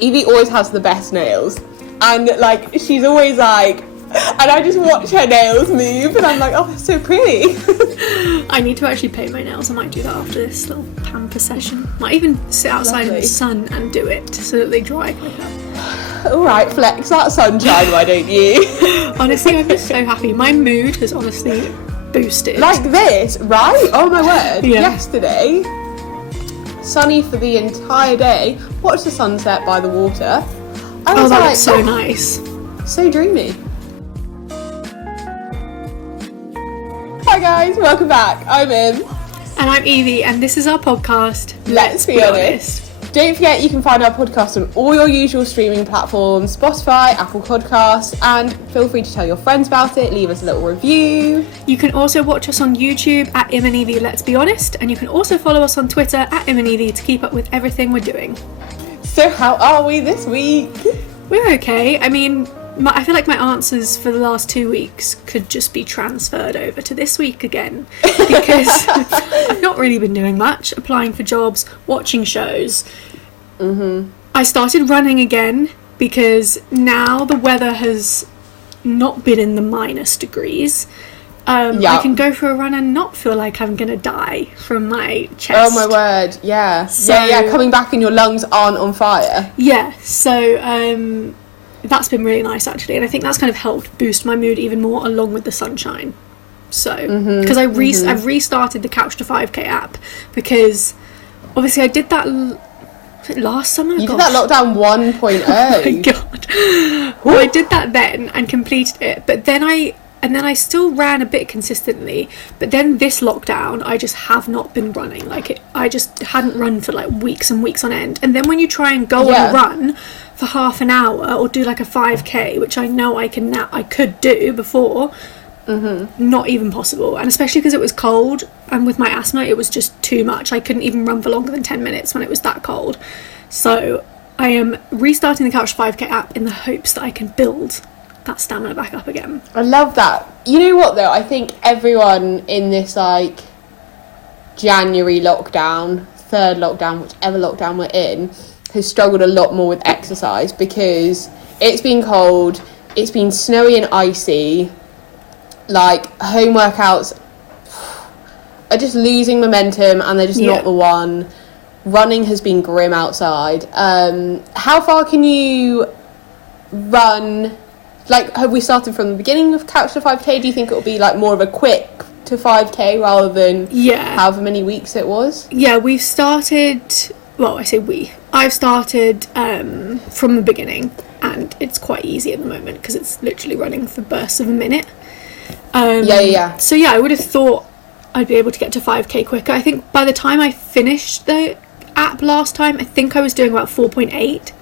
Evie always has the best nails, and like she's always like, and I just watch her nails move, and I'm like, oh, they're so pretty. I need to actually paint my nails. I might do that after this little pamper session. Might even sit outside in the sun and do it so that they dry quicker. All right, flex that sunshine, why don't you? Honestly, I'm just so happy. My mood has honestly boosted. Like this, right? Oh my word. Yeah. Yesterday, sunny for the entire day. Watched the sunset by the water. I was that looks so nice. So dreamy. Hi guys, welcome back. I'm Im. And I'm Evie, and this is our podcast, Let's Be Honest. Don't forget you can find our podcast on all your usual streaming platforms, Spotify, Apple Podcasts, and feel free to tell your friends about it, leave us a little review. You can also watch us on YouTube at Im and Evie Let's Be Honest, and you can also follow us on Twitter at Im and Evie to keep up with everything we're doing. So how are we this week? We're okay. I mean, I feel like my answers for the last 2 weeks could just be transferred over to this week again, because I've not really been doing much, applying for jobs, watching shows. I started running again because now the weather has not been in the minus degrees. I can go for a run and not feel like I'm gonna die from my chest. Oh my word, yeah. So, yeah, coming back and your lungs aren't on fire. Yeah, so that's been really nice actually, and I think that's kind of helped boost my mood even more along with the sunshine. So, because I've restarted the Couch to 5K app, because obviously I did that last summer. You did that lockdown 1.0. Oh my god. Well, I did that then and completed it, but then I still ran a bit consistently, but then this lockdown I just have not been running. I just hadn't run for like weeks and weeks on end, and then when you try and go on a run for half an hour or do like a 5k, which I know I could do before, not even possible. And especially because it was cold, and with my asthma it was just too much. I couldn't even run for longer than 10 minutes when it was that cold. So I am restarting the Couch 5k app in the hopes that I can build that stamina back up again. I love that. You know what though, I think everyone in this like January lockdown, third lockdown, whichever lockdown we're in, has struggled a lot more with exercise, because it's been cold, it's been snowy and icy, like home workouts are just losing momentum and they're just not the one. Running has been grim outside. How far can you run? Like, have we started from the beginning of Couch to 5k? Do you think it'll be like more of a quick to 5k rather than however many weeks it was? Yeah, we've started, well, I say I've started from the beginning, and it's quite easy at the moment because it's literally running for bursts of a minute. So yeah, I would have thought I'd be able to get to 5k quicker. I think by the time I finished the app last time, I think I was doing about 4.8.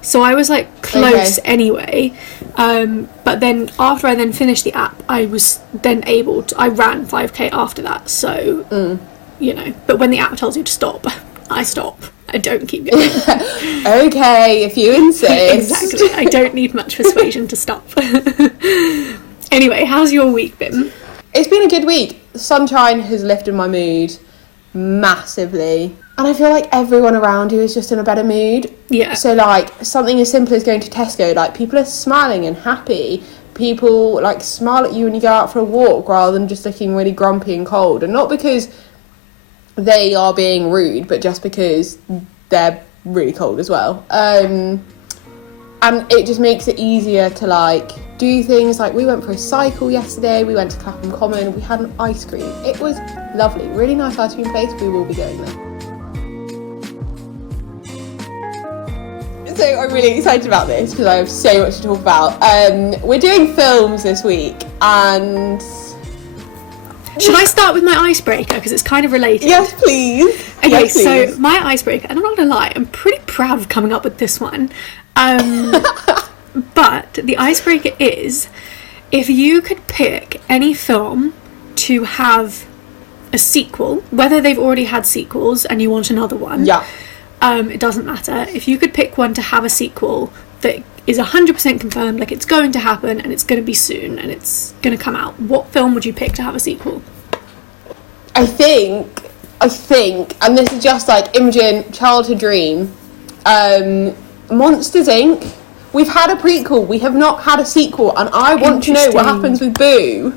So I was like close anyway. But then after I then finished the app, I was then I ran 5k after that. So, you know, but when the app tells you to stop, I stop. I don't keep going. Okay, if you insist. Exactly. I don't need much persuasion to stop. Anyway, how's your week been? It's been a good week. The sunshine has lifted my mood massively. And I feel like everyone around you is just in a better mood. Yeah. So, like, something as simple as going to Tesco, like, people are smiling and happy. People, like, smile at you when you go out for a walk rather than just looking really grumpy and cold. And not because they are being rude, but just because they're really cold as well. And it just makes it easier to, like, do things. Like, we went for a cycle yesterday, we went to Clapham Common, we had an ice cream. It was lovely. Really nice ice cream place. We will be going there. So I'm really excited about this because I have so much to talk about. We're doing films this week, and should I start with my icebreaker because it's kind of related? Yes, please. Okay, yes, please. So my icebreaker, and I'm not gonna lie, I'm pretty proud of coming up with this one. But the icebreaker is, if you could pick any film to have a sequel, whether they've already had sequels and you want another one. Yeah. It doesn't matter. If you could pick one to have a sequel that is 100% confirmed, like it's going to happen and it's going to be soon and it's going to come out, what film would you pick to have a sequel? I think, and this is just like Imogen, childhood dream, Monsters Inc. We've had a prequel. We have not had a sequel, and I want to know what happens with Boo.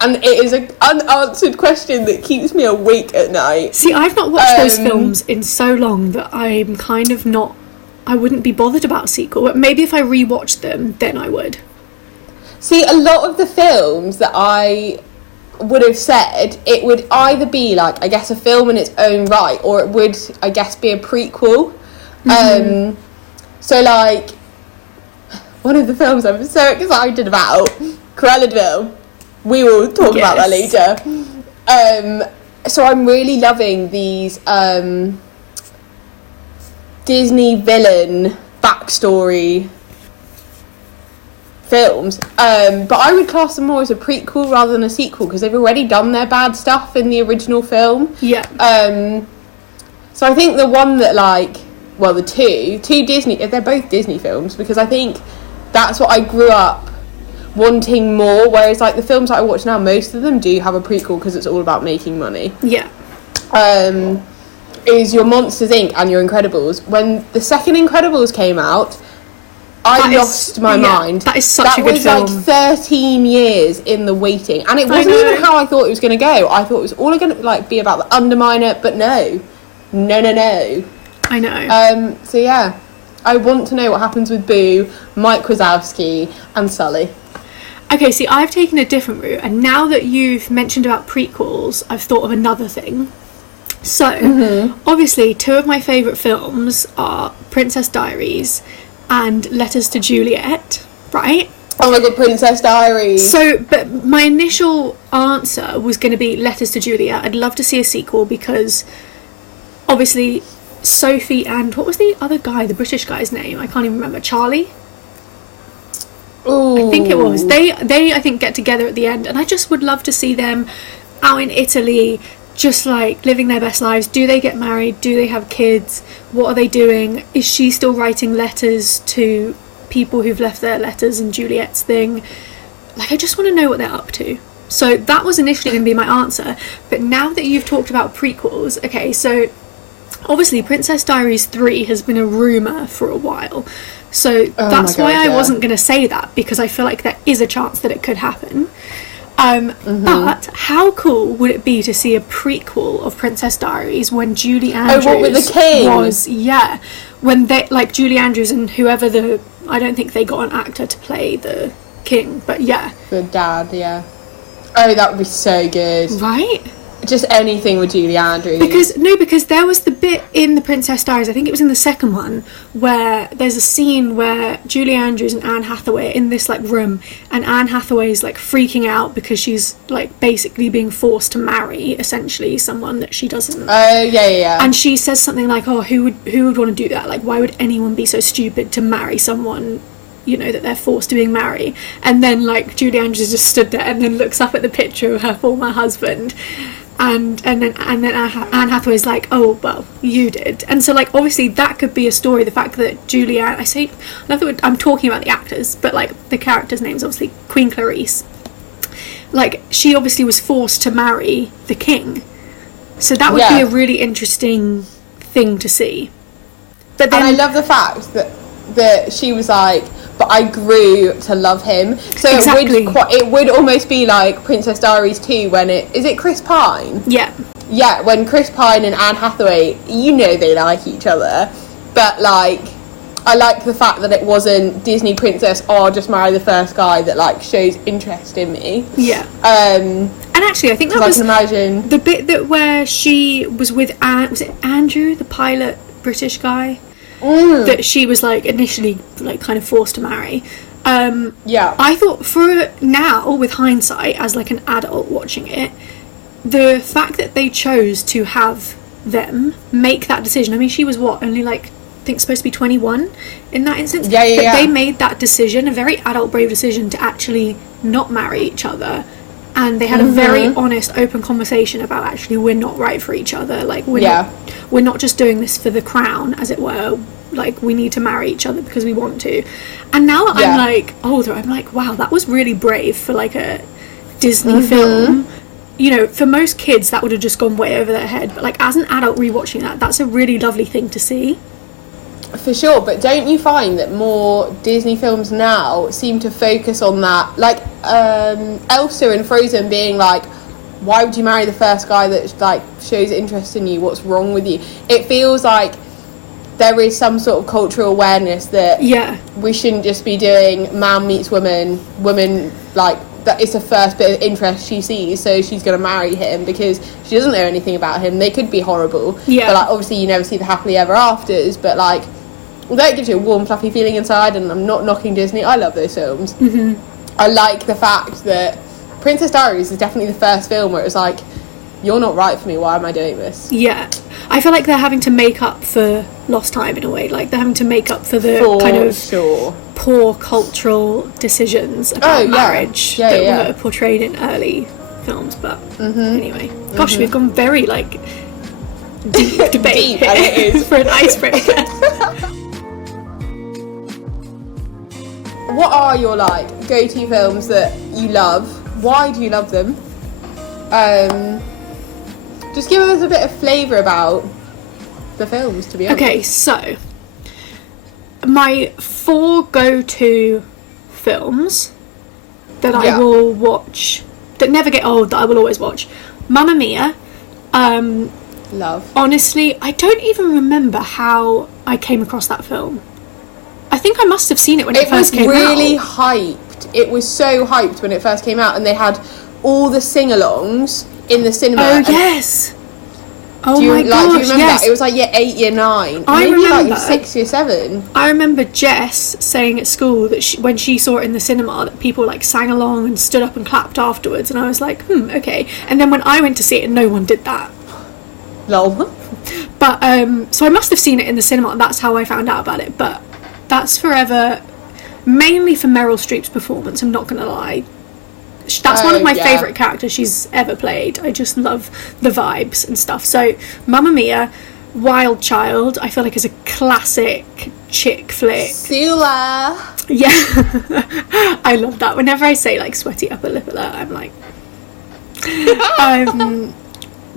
And it is an unanswered question that keeps me awake at night. See, I've not watched those films in so long that I'm kind of not... I wouldn't be bothered about a sequel. But maybe if I rewatched them, then I would. See, a lot of the films that I would have said, it would either be, like, I guess, a film in its own right, or it would, I guess, be a prequel. Mm-hmm. So, like, one of the films I'm so excited about, Cruella de Vil. We will talk about that later. So I'm really loving these Disney villain backstory films. But I would class them more as a prequel rather than a sequel because they've already done their bad stuff in the original film. Yeah. So I think the one that, like, well, the two Disney, they're both Disney films because I think that's what I grew up wanting more, whereas like the films that I watch now, most of them do have a prequel because it's all about making money. Yeah. Is your Monsters Inc. and your Incredibles. When the second Incredibles came out, I lost my mind. That is such a good film. That was like 13 years in the waiting, and it wasn't even how I thought it was going to go. I thought it was all going to like be about the Underminer, but no. I know. So yeah, I want to know what happens with Boo, Mike Wazowski, and Sully. Okay, see, I've taken a different route, and now that you've mentioned about prequels, I've thought of another thing. So, obviously, two of my favourite films are Princess Diaries and Letters to Juliet, right? Oh my god, Princess Diaries. So, but my initial answer was going to be Letters to Juliet. I'd love to see a sequel because, obviously, Sophie and, what was the other guy, the British guy's name? I can't even remember. Charlie? Ooh. I think it was. They I think get together at the end, and I just would love to see them out in Italy, just like living their best lives. Do they get married? Do they have kids? What are they doing? Is she still writing letters to people who've left their letters in Juliet's thing? Like, I just want to know what they're up to. So that was initially going to be my answer, but now that you've talked about prequels, okay, so obviously Princess Diaries 3 has been a rumour for a while. So that's why I wasn't going to say that, because I feel like there is a chance that it could happen. But how cool would it be to see a prequel of Princess Diaries when Julie Andrews what, with the king? was... Yeah. When they... Like, Julie Andrews and whoever the... I don't think they got an actor to play the king, but yeah. The dad, yeah. Oh, that would be so good. Right? Just anything with Julie Andrews. Because there was the bit in the Princess Diaries, I think it was in the second one, where there's a scene where Julie Andrews and Anne Hathaway are in this like room, and Anne Hathaway's like freaking out because she's like basically being forced to marry essentially someone that she doesn't. Oh yeah. And she says something like, "Oh, who would want to do that? Like, why would anyone be so stupid to marry someone, you know, that they're forced to being married?" And then like Julie Andrews just stood there and then looks up at the picture of her former husband. And then Anne Hathaway's like, "Oh, well, you did." And so, like, obviously that could be a story. The fact that Julianne, I love that I'm talking about the actors, but, like, the character's name is obviously Queen Clarice. Like, she obviously was forced to marry the king. So that would be a really interesting thing to see. But then, and I love the fact that she was like, but I grew to love him. So exactly. it would almost be like Princess Diaries 2 when is it Chris Pine? Yeah. Yeah, when Chris Pine and Anne Hathaway, you know they like each other. But like, I like the fact that it wasn't Disney princess, oh, just marry the first guy that like shows interest in me. Yeah. And actually I think that was, I can imagine the bit that where she was with was it Andrew, the pilot British guy? That she was like initially like kind of forced to marry. I thought for now, with hindsight, as like an adult watching it, the fact that they chose to have them make that decision. I mean, she was only like, I think supposed to be 21 in that instance. But they made that decision, a very adult, brave decision, to actually not marry each other. And they had a very honest, open conversation about actually we're not right for each other. Like we're not just doing this for the crown, as it were. Like we need to marry each other because we want to. And now that I'm like older, I'm like, wow, that was really brave for like a Disney film. You know, for most kids that would have just gone way over their head. But like as an adult rewatching that, that's a really lovely thing to see. For sure, but don't you find that more Disney films now seem to focus on that? Like, Elsa in Frozen being like, why would you marry the first guy that, like, shows interest in you? What's wrong with you? It feels like there is some sort of cultural awareness that we shouldn't just be doing man meets woman, like, that it's the first bit of interest she sees, so she's going to marry him because she doesn't know anything about him. They could be horrible. But, like, obviously you never see the happily ever afters, but, like, although it gives you a warm, fluffy feeling inside, and I'm not knocking Disney, I love those films. Mm-hmm. I like the fact that Princess Diaries is definitely the first film where it was like, you're not right for me, why am I doing this? Yeah. I feel like they're having to make up for lost time in a way. Like, they're having to make up for the kind of poor cultural decisions about marriage that were portrayed in early films. But anyway. Gosh, we've gone very, like, deep debate here it is. For an icebreaker. What are your, like, go-to films that you love? Why do you love them? Just give us a bit of flavour about the films, to be honest. Okay, so my 4 go-to films that I will watch, that never get old, that I will always watch. Mamma Mia. Love. Honestly, I don't even remember how I came across that film. I think I must have seen it when it first came out. It was really hyped. It was so hyped when it first came out, and they had all the sing-alongs in the cinema. Oh, yes. Oh, my gosh, do you remember yes. that? It was like year 8, year 9. I maybe remember. Like 6, year 7. I remember Jess saying at school that when she saw it in the cinema, that people, like, sang along and stood up and clapped afterwards, and I was like, okay. And then when I went to see it, no one did that. Lol. But, so I must have seen it in the cinema, that's how I found out about it, but that's forever, mainly for Meryl Streep's performance, I'm not gonna lie. That's one of my favourite characters she's ever played. I just love the vibes and stuff. So, Mamma Mia, Wild Child, I feel like is a classic chick flick. Sula. Yeah. I love that. Whenever I say, like, sweaty upper lip alert, I'm like...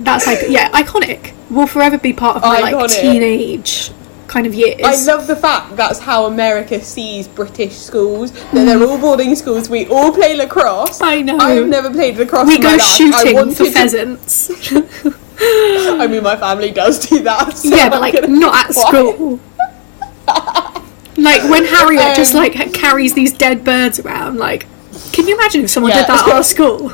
that's, like, iconic. Will forever be part of my, like, teenage kind of years. I love the fact that's how America sees British schools, that they're all boarding schools, we all play lacrosse. I know. I've never played lacrosse we in my life. We go shooting for pheasants. I mean, my family does do that. So yeah, but, like, not at school. Like, when Harriet just, like, carries these dead birds around, like, can you imagine if someone did that at our school?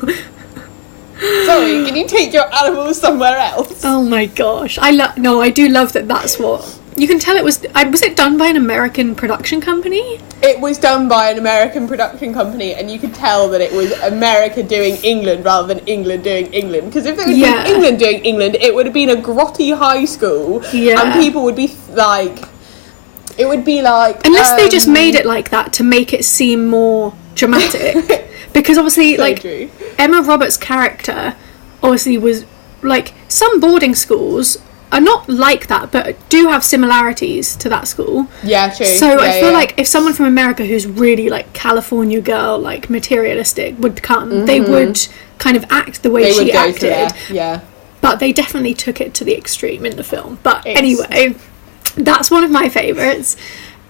Sorry, can you take your animals somewhere else? Oh my gosh. I do love that that's what... You can tell it was it done by an American production company? It was done by an American production company, and you could tell that it was America doing England rather than England doing England. Because if it was England doing England, it would have been a grotty high school, and people would be like... It would be like... Unless they just made it like that to make it seem more dramatic. Because obviously, true. Emma Roberts' character obviously was... Like, some boarding schools... are not like that, but do have similarities to that school. Yeah, true. So I feel like if someone from America who's really, like, California girl, like, materialistic would come, they would kind of act the way she acted. Yeah. But they definitely took it to the extreme in the film. But anyway, that's one of my favourites.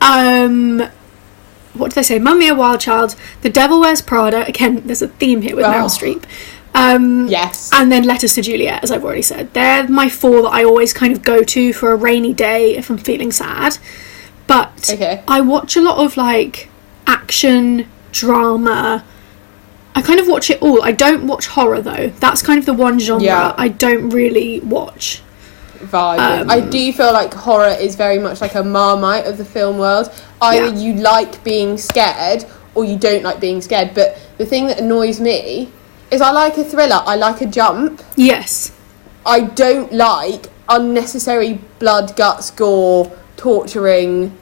What did I say? Mamma Mia, Wild Child, The Devil Wears Prada. Again, there's a theme here with Meryl Streep. Yes. And then Letters to Juliet, as I've already said. They're my 4 that I always kind of go to for a rainy day if I'm feeling sad. But I watch a lot of, like, action, drama. I kind of watch it all. I don't watch horror, though. That's kind of the one genre I don't really watch. I do feel like horror is very much like a Marmite of the film world. Either you like being scared or you don't like being scared. But the thing that annoys me is I like a thriller, I like a jump. Yes. I don't like unnecessary blood, guts, gore, torturing.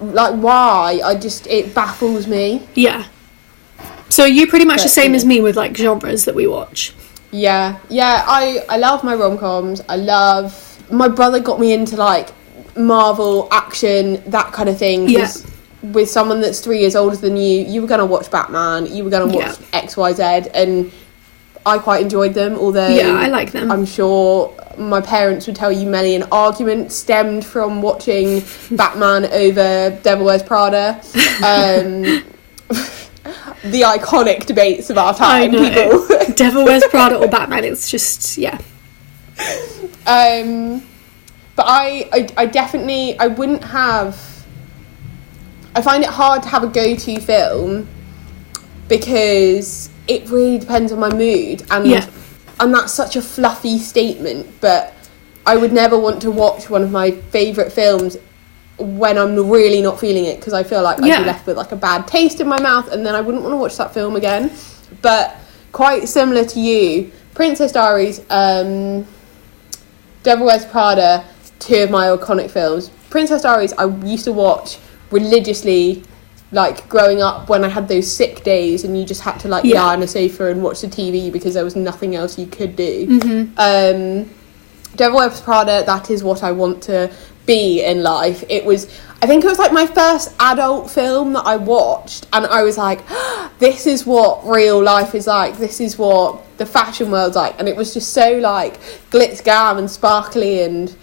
Like, why? It baffles me. Yeah. So are you pretty much the same as me with, like, genres that we watch? Yeah. I love my rom-coms. My brother got me into, like, Marvel, action, that kind of thing. Yeah. With someone that's 3 years older than you were going to watch Batman, you were going to watch XYZ, and I quite enjoyed them, although... Yeah, I like them. I'm sure my parents would tell you many an argument stemmed from watching Batman over Devil Wears Prada. The iconic debates of our time, people. Devil Wears Prada or Batman, it's just, yeah. But I definitely, I wouldn't have... I find it hard to have a go-to film because it really depends on my mood. And that's such a fluffy statement, but I would never want to watch one of my favourite films when I'm really not feeling it, because I feel like I'd be left with like a bad taste in my mouth, and then I wouldn't want to watch that film again. But quite similar to you, Princess Diaries, Devil Wears Prada, two of my iconic films. Princess Diaries I used to watch religiously, like growing up, when I had those sick days and you just had to like lie on a sofa and watch the TV because there was nothing else you could do. Devil Wears Prada, that is what I want to be in life. I think it was like my first adult film that I watched, and I was like, this is what real life is like, this is what the fashion world's like. And it was just so like glitz glam and sparkly, and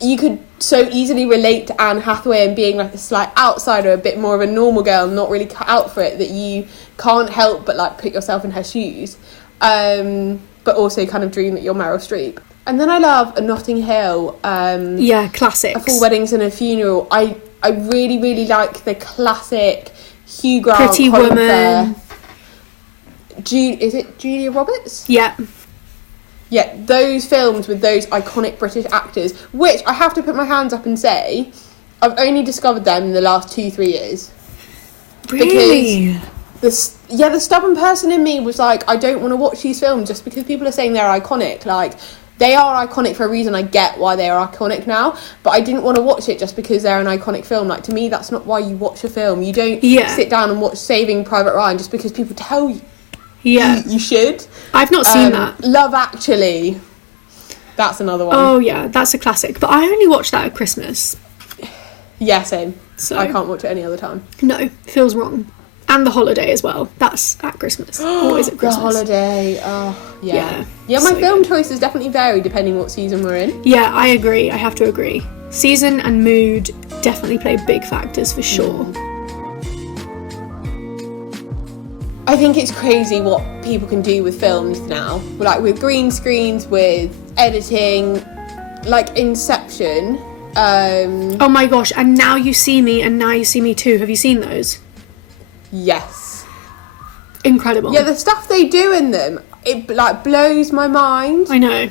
you could so easily relate to Anne Hathaway and being like a slight outsider, a bit more of a normal girl, not really cut out for it, that you can't help but like put yourself in her shoes, but also kind of dream that you're Meryl Streep. And then I love A Notting Hill. Classics. A Full Weddings and a Funeral. I really, really like the classic Hugh Grant, Pretty Woman. Is it Julia Roberts? Yeah. Yeah, those films with those iconic British actors, which I have to put my hands up and say, I've only discovered them in the last 2-3 years. Really? Because the stubborn person in me was like, I don't want to watch these films just because people are saying they're iconic. Like, they are iconic for a reason. I get why they are iconic now, but I didn't want to watch it just because they're an iconic film. Like, to me, that's not why you watch a film. You don't sit down and watch Saving Private Ryan just because people tell you you should. I've not seen that. Love Actually, that's another one. Oh yeah, that's a classic, but I only watch that at Christmas. Yeah, same. So I can't watch it any other time. No, feels wrong. And The Holiday as well. That's at Christmas. Always at Christmas. The Holiday. Oh, yeah. Yeah, my so film good. choices definitely vary depending what season we're in. Yeah, I agree. I have to agree. Season and mood definitely play big factors for sure. I think it's crazy what people can do with films now. Like with green screens, with editing, like Inception. Oh my gosh, and Now You See Me and Now You See Me Too. Have you seen those? Yes. Incredible. Yeah, the stuff they do in them, it like blows my mind. I know.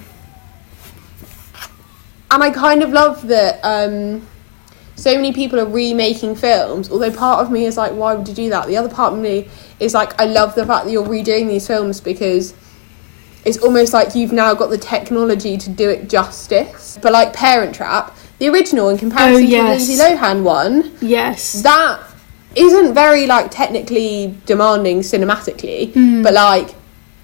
And I kind of love that so many people are remaking films, although part of me is like, why would you do that? The other part of me is like, I love the fact that you're redoing these films because it's almost like you've now got the technology to do it justice. But like Parent Trap, the original in comparison to the Lindsay Lohan one, that isn't very like technically demanding cinematically, but like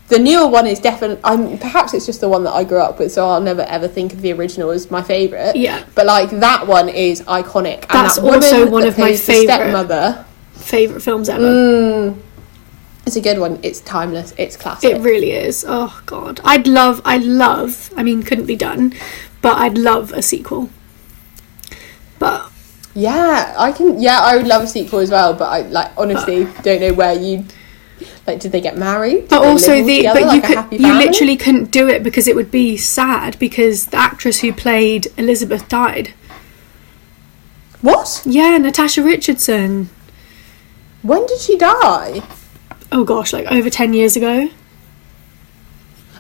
the newer one is definitely, perhaps it's just the one that I grew up with, so I'll never ever think of the original as my favourite. Yeah. But like that one is iconic. That's and that also one of my favourite films ever. It's a good one. It's timeless. It's classic. It really is. Oh god. I mean, couldn't be done, but I'd love a sequel. But I would love a sequel as well, but I like honestly don't know where you like, did they get married? But also you literally couldn't do it because it would be sad because the actress who played Elizabeth died. What? Yeah, Natasha Richardson. When did she die? Oh gosh, like over 10 years ago.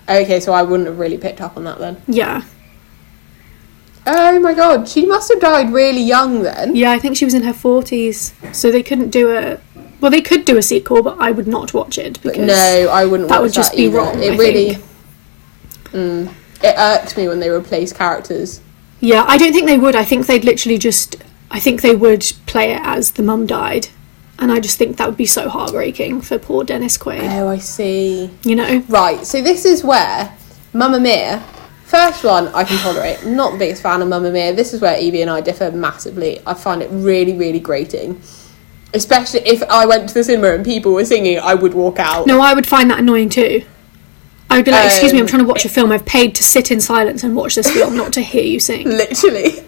Okay, so I wouldn't have really picked up on that then. Yeah. Oh my god, she must have died really young then. Yeah, I think she was in her 40s. So they couldn't do well, they could do a sequel, but I would not watch it because no, I wouldn't watch that would just be either. wrong. It really it irks me when they replace characters. Yeah, I don't think they would. I think they'd literally I think they would play it as the mum died. And I just think that would be so heartbreaking for poor Dennis Quaid. Oh, I see. You know? Right, so this is where Mamma Mia, first one I can tolerate. I'm not the biggest fan of Mamma Mia. This is where Evie and I differ massively. I find it really, really grating. Especially if I went to the cinema and people were singing, I would walk out. No, I would find that annoying too. I'd be like, excuse me, I'm trying to watch a film. I've paid to sit in silence and watch this film, not to hear you sing. Literally.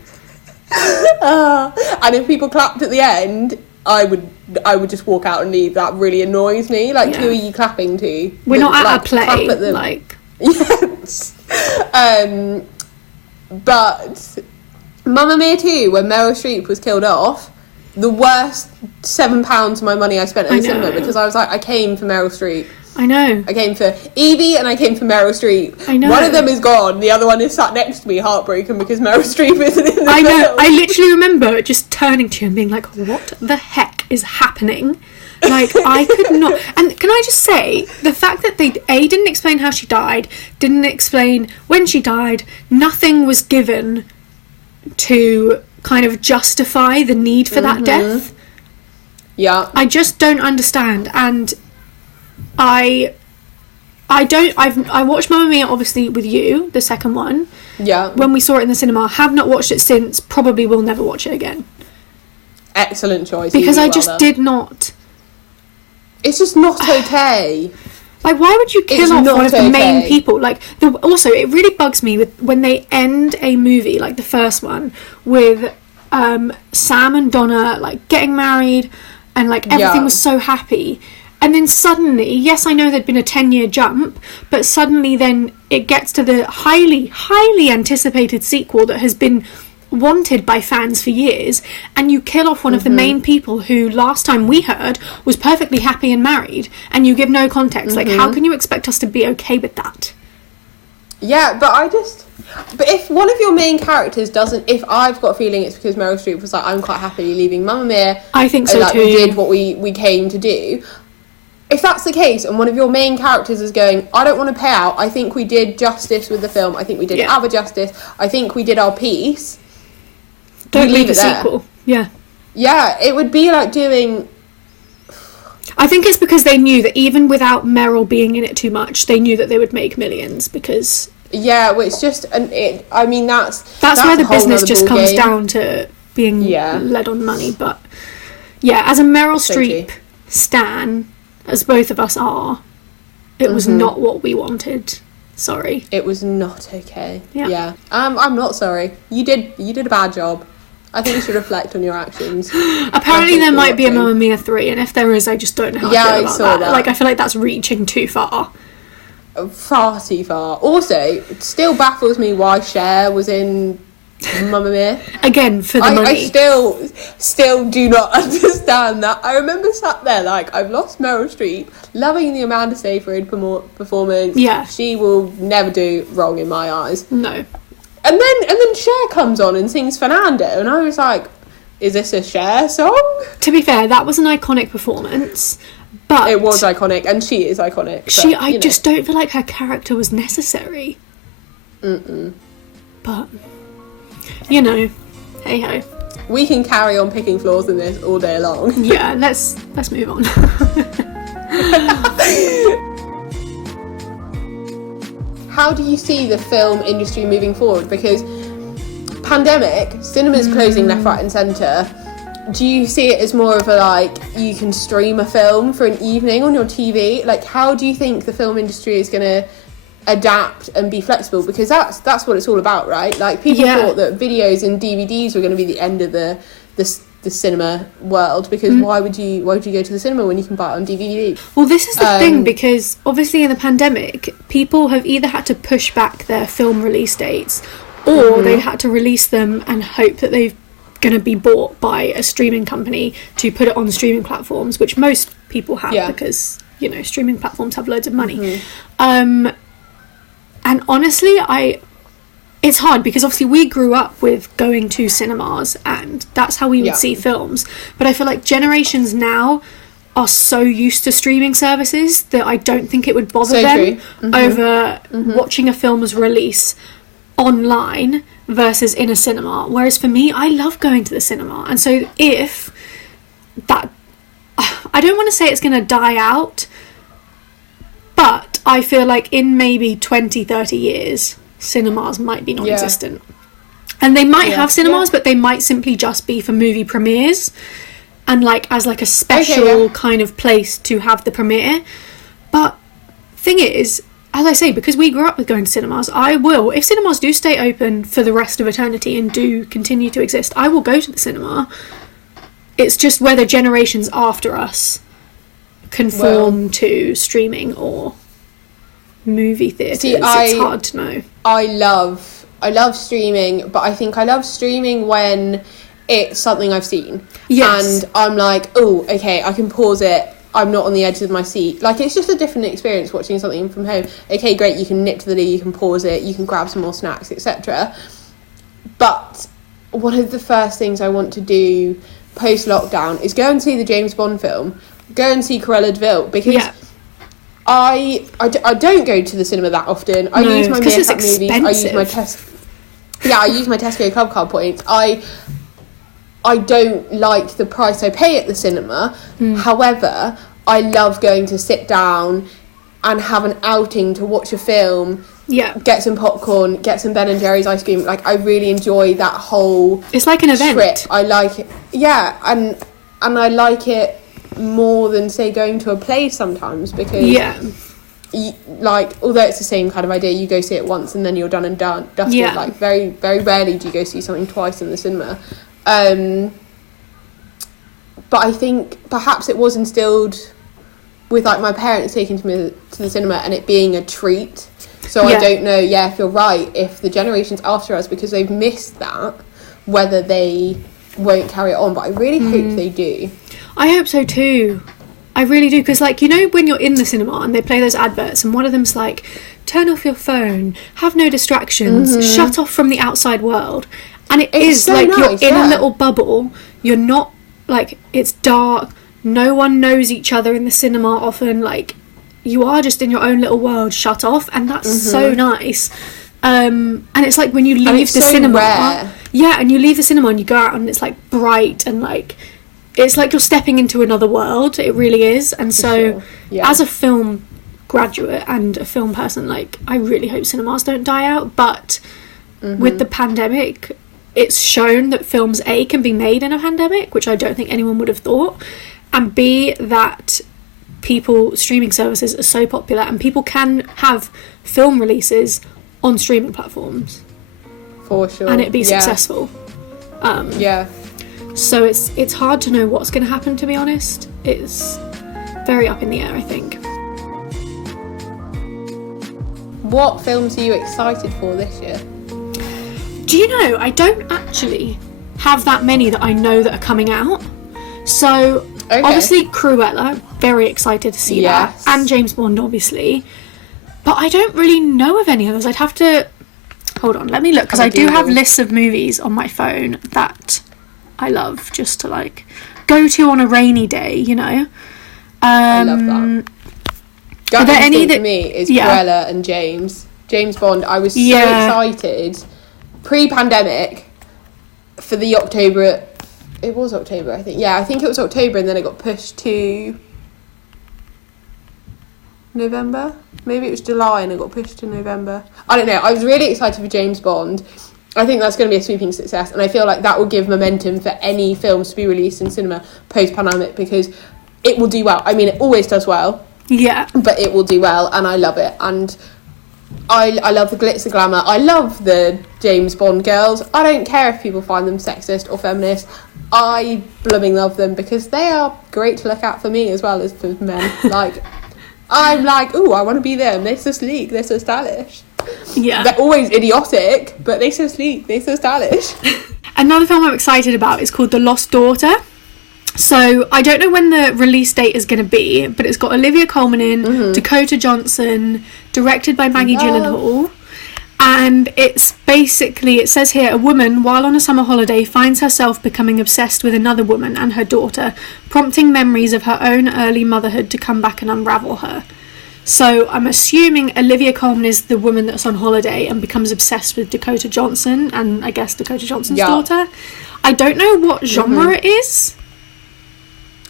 And if people clapped at the end, I would just walk out and leave. That really annoys me. Like, who are you clapping to? We're not at like, a play. Clap at them. Like, yes. But Mamma Mia 2, when Meryl Streep was killed off, the worst £7 of my money I spent at the cinema, because I was like, I came for Meryl Streep. I know. I came for Evie and I came for Meryl Streep. I know. One of them is gone. The other one is sat next to me, heartbroken because Meryl Streep isn't in the film. know. I literally remember just turning to you and being like, what the heck is happening? Like, I could not... And can I just say, the fact that they, didn't explain how she died, didn't explain when she died, nothing was given to kind of justify the need for that death. Yeah. I just don't understand. And I watched Mamma Mia obviously with you, the second one. Yeah. When we saw it in the cinema. Have not watched it since. Probably will never watch it again. Excellent choice. Because I just did not. It's just not okay. Like, why would you kill off one of the main people? Like, also, it really bugs me when they end a movie, like the first one, with Sam and Donna, like, getting married, and, like, everything was so happy. And then suddenly, yes, I know there'd been a 10-year jump, but suddenly then it gets to the highly, highly anticipated sequel that has been wanted by fans for years, and you kill off one of the main people who, last time we heard, was perfectly happy and married, and you give no context. Like, how can you expect us to be okay with that? Yeah, but if one of your main characters doesn't, if I've got a feeling it's because Meryl Streep was like, I'm quite happily leaving Mamma Mia. I think so like, too. We did what we came to do. If that's the case, and one of your main characters is going, I don't want to pay out, I think we did justice with the film, I think we did our justice, I think we did our piece. Don't leave a sequel. Yeah. Yeah, it would be like doing... I think it's because they knew that even without Meryl being in it too much, they knew that they would make millions, because... Yeah, well, it's just... That's where the business just comes down to being led on money, but... Yeah, as a Meryl Streep stan, as both of us are, it was not what we wanted. Sorry. It was not okay. Yeah. I'm not sorry. You did a bad job. I think you should reflect on your actions. Apparently there might be a Mamma Mia 3, and if there is, I just don't know how I feel about that. Like, I feel like that's reaching too far. Far too far. Also, it still baffles me why Cher was in Mamma Mia. Again, for the money. I still do not understand that. I remember sat there like, I've lost Meryl Streep, loving the Amanda Seyfried performance. Yeah. She will never do wrong in my eyes. No. And then Cher comes on and sings Fernando, and I was like, is this a Cher song? To be fair, that was an iconic performance, but... It was iconic, and she is iconic. I just don't feel like her character was necessary. But, you know, hey-ho. We can carry on picking flaws in this all day long. Yeah, let's move on. How do you see the film industry moving forward? Because pandemic, cinema's closing left, right and centre. Do you see it as more of a, like, you can stream a film for an evening on your TV? Like, how do you think the film industry is going to adapt and be flexible? Because that's what it's all about, right? Like, people thought that videos and DVDs were going to be the end of the cinema world, because why would you go to the cinema when you can buy it on DVD? Well, this is the thing, because obviously in the pandemic, people have either had to push back their film release dates, or they've had to release them and hope that they're going to be bought by a streaming company to put it on streaming platforms, which most people have because, you know, streaming platforms have loads of money. And honestly, it's hard, because obviously we grew up with going to cinemas, and that's how we would see films. But I feel like generations now are so used to streaming services that I don't think it would bother them over watching a film's release online versus in a cinema. Whereas for me, I love going to the cinema. And so if that... I don't want to say it's going to die out, but I feel like in maybe 20, 30 years... cinemas might be non-existent. And they might have cinemas, but they might simply just be for movie premieres and like as like a special kind of place to have the premiere. But thing is, as I say, because we grew up with going to cinemas, I will, if cinemas do stay open for the rest of eternity and do continue to exist, I will go to the cinema. It's just whether generations after us conform to streaming or movie theatres. It's hard to know. I love streaming, but I think I love streaming when it's something I've seen. Yes. And I'm like, oh, okay, I can pause it. I'm not on the edge of my seat. Like, it's just a different experience watching something from home. Okay, great, you can nip to the loo, you can pause it, you can grab some more snacks, etc. But one of the first things I want to do post-lockdown is go and see the James Bond film. Go and see Cruella de Vil, because I don't go to the cinema that often. I use my Meerkat movies. I use my I use my Tesco Club Card points. I don't like the price I pay at the cinema. However, I love going to sit down and have an outing to watch a film. Yeah. Get some popcorn, get some Ben and Jerry's ice cream. Like, I really enjoy that whole It's like an event. trip. I like it. Yeah, and I like it more than, say, going to a play sometimes, because although it's the same kind of idea, you go see it once and then you're done and dusted. Yeah. Like, very, very rarely do you go see something twice in the cinema. But I think perhaps it was instilled with, like, my parents taking me to the cinema and it being a treat. So I don't know, if you're right, if the generations after us, because they've missed that, whether they won't carry it on. But I really hope they do. I hope so too. I really do, because, like, you know, when you're in the cinema and they play those adverts and one of them's like, turn off your phone, have no distractions, shut off from the outside world. And it's is so like nice, you're in a little bubble. You're not, like, it's dark. No one knows each other in the cinema often. Like, you are just in your own little world, shut off. And that's so nice. And it's like when you leave the cinema. Rare. Yeah, and you leave the cinema and you go out and it's, like, bright and, like, it's like you're stepping into another world. It really is. And so as a film graduate and a film person, like, I really hope cinemas don't die out. But with the pandemic, it's shown that films A can be made in a pandemic, which I don't think anyone would have thought, and B, that streaming services are so popular and people can have film releases on streaming platforms for sure, and it be successful. So it's hard to know what's going to happen, to be honest. It's very up in the air, I think. What films are you excited for this year? Do you know, I don't actually have that many that I know that are coming out. So, obviously, Cruella, very excited to see that. And James Bond, obviously. But I don't really know of any others. I'd have to... Hold on, let me look, because I do have lists of movies on my phone that I love just to, like, go to on a rainy day, you know? I love that. Are there any that... for me is Cruella and James Bond. I was so excited pre-pandemic for the October. It was October, I think. Yeah, I think it was October, and then it got pushed to November. Maybe it was July and it got pushed to November. I don't know. I was really excited for James Bond. I think that's going to be a sweeping success, and I feel like that will give momentum for any films to be released in cinema post-pandemic, because it will do well. I mean, it always does well. Yeah. But it will do well, and I love it. And I love the glitz and glamour. I love the James Bond girls. I don't care if people find them sexist or feminist. I blooming love them, because they are great to look at for me as well as for men. Like, I'm like, ooh, I want to be them. They're so sleek. They're so stylish. Yeah. They're always idiotic, but they're so sleek. They're so stylish. Another film I'm excited about is called The Lost Daughter. So I don't know when the release date is going to be, but it's got Olivia Colman in, Dakota Johnson, directed by Maggie Gyllenhaal. And it's basically, it says here, a woman, while on a summer holiday, finds herself becoming obsessed with another woman and her daughter, prompting memories of her own early motherhood to come back and unravel her. So I'm assuming Olivia Colman is the woman that's on holiday and becomes obsessed with Dakota Johnson, and I guess Dakota Johnson's daughter. I don't know what genre it is.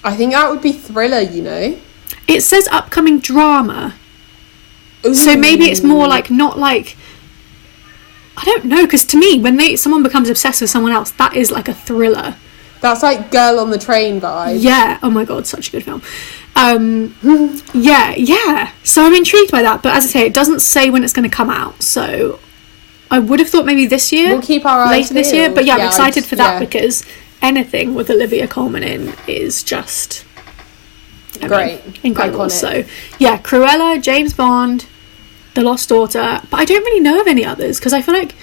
I think that would be thriller, you know. It says upcoming drama. Ooh. So maybe it's more like, not like... I don't know, because to me, when someone becomes obsessed with someone else, that is like a thriller. That's like Girl on the Train vibe. Yeah. Oh my god, such a good film. Yeah. So I'm intrigued by that, but as I say, it doesn't say when it's going to come out. So I would have thought maybe this year. We'll keep our eyes later this year. But yeah, I'm excited for that yeah. because anything with Olivia Colman in is just great, incredible. Iconic. So yeah, Cruella, James Bond, The Lost Daughter, but I don't really know of any others because I feel like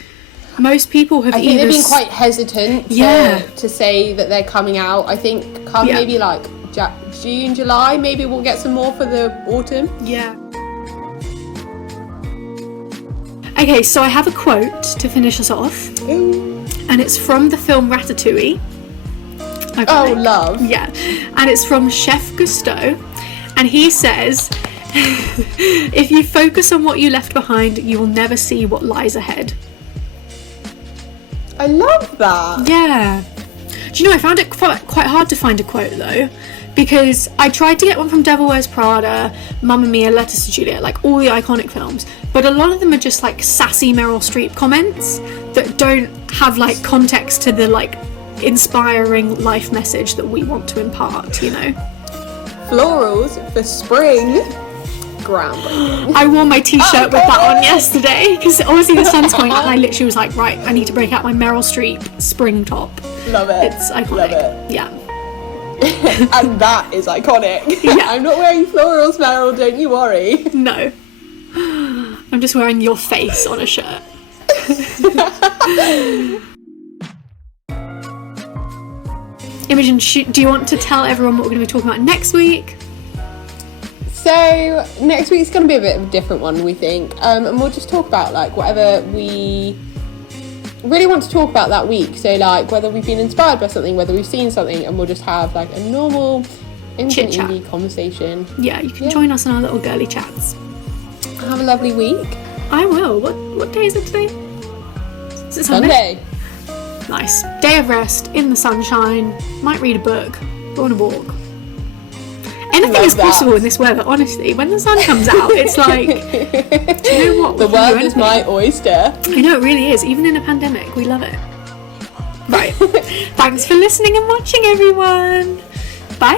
most people have I think they've been quite hesitant to say that they're coming out. I think maybe like June, July, maybe we'll get some more for the autumn. Yeah. Okay, so I have a quote to finish us off. Ooh. And it's from the film Ratatouille. Okay. Oh, love. Yeah. And it's from Chef Gusteau. And he says, if you focus on what you left behind, you will never see what lies ahead. I love that. Yeah. Do you know, I found it quite hard to find a quote though, because I tried to get one from Devil Wears Prada, Mamma Mia, Letters to Juliet, like all the iconic films, but a lot of them are just like sassy Meryl Streep comments that don't have like context to the like inspiring life message that we want to impart, you know? Florals for spring. Groundbreaking. I wore my t-shirt with that on yesterday because obviously the sun's coming out and I literally was like, right, I need to break out my Meryl Streep spring top. Love it. It's iconic. Love it. Yeah. And that is iconic. Yeah. I'm not wearing florals, Meryl, don't you worry. No. I'm just wearing your face on a shirt. Imogen, do you want to tell everyone what we're going to be talking about next week? So next week's going to be a bit of a different one, we think, and we'll just talk about like whatever we really want to talk about that week. So like whether we've been inspired by something, whether we've seen something, and we'll just have like a normal instant indie conversation. Yeah, you can join us in our little girly chats. Have a lovely week. I will. What day is it today? Is it Sunday? Nice. Day of rest, in the sunshine, might read a book, go on a walk. Anything is possible in this weather, honestly. When the sun comes out, it's like, do you know what? The world is my oyster. I know, it really is. Even in a pandemic, we love it. Right. Thanks for listening and watching, everyone. Bye.